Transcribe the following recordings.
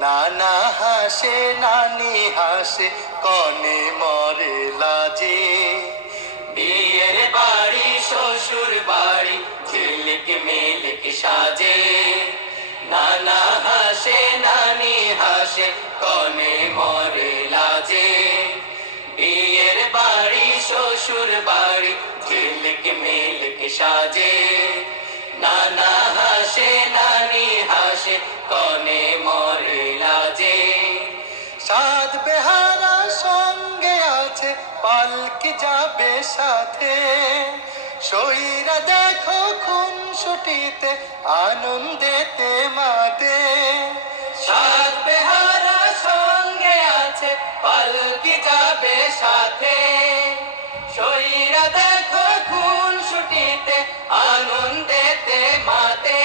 নানা হাসে নানি হাসে কনে মরে লাজে। বিয়ের বাড়ি শ্বশুর বাড়ি ঝিলিক মিলিক সাজে। নানা হাসে নানি হাসে কনে মরে লাজে। বিয়ের বাড়ি শ্বশুর বাড়ি ঝিলিক মিলিক সাজে। নানা হাসে নানি হাসে কনে মরে লাজে। সাত বেহারা সঙ্গে আছে পালকি যাবে সাথে। সইরা দেখো খুনসুটিতে আনন্দেতে মাতে। সাত বেহারা সঙ্গে আছে পালকি যাবে সাথে। সইরা দেখো খুনসুটিতে আনন্দেতে মাতে।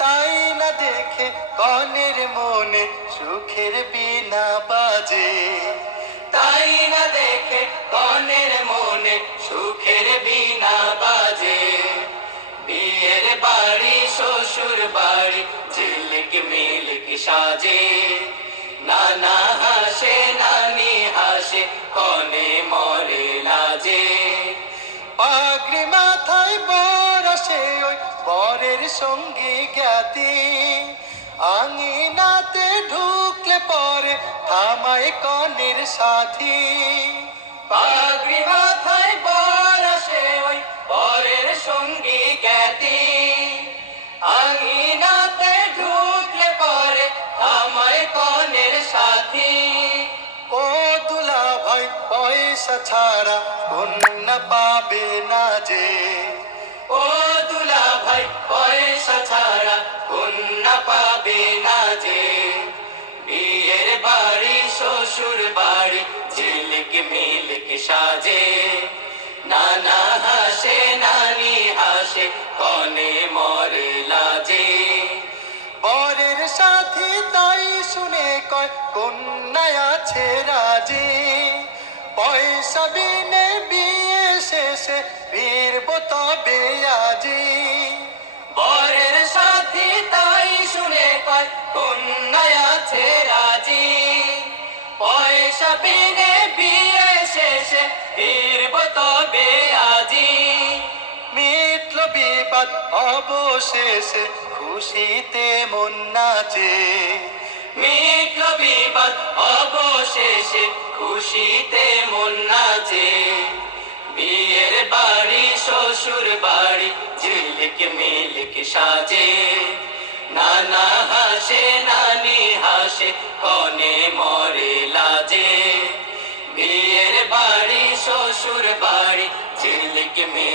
তাই না দেখে কনের মনে সুখের বিনা বাজে। তাই না দেখে কনের মনে সুখের বিনা বাজে। বিয়ের বাড়ি শ্বশুর বাড়ি ঝিলিক মিলিক সাজে। নানা হাসে নানি হাসে কনে মরে লাজে। পাগড়ি মাথায় বর আসে ওই বরের সঙ্গী জ্ঞাতি। আঙিনাতে ঢুকলে পরে থামায় কনের সাথী। পাগড়ি মাথায় বর আসে ওই বরের সঙ্গী জ্ঞাতি। আঙিনাতে ঢুকলে পরে থামায় কনের সাথী। ও দুলা ভাই পয়সা ছাড়া কন্যা পাবে না যে। ও দুলা ভাই পয়সা ছাড়া কন্যা পাবে না যে। বিয়ের বাড়ি শ্বশুর বাড়ি ঝিলিক মিলিক সাজে। নানা হাসে নানি হাসে কনে মরে লাজে। বরের সাথী তাই শুনে কয় কন্যায় আছে রাজি। পয়সা বিনে বিয়ে শেষে ফিরব তবে আজি। বরের সাথী তাই শুনে কয় কন্যায় আছে রাজি। পয়সা বিনে বিয়ে শেষে ফিরব তবে আজি। মিটল বিবাদ অবশেষে খুশিতে মন নাচে। মিটল বিবাদ অবশেষে খুশিতে মন নাচে। বিয়ের বাড়ি শ্বশুর বাড়ি ঝিলিক মিলিক সাজে। নানা হাসে নানি হাসে কনে মরে লাজে। বিয়ের বাড়ি শ্বশুর বাড়ি ঝিলিক মিলিক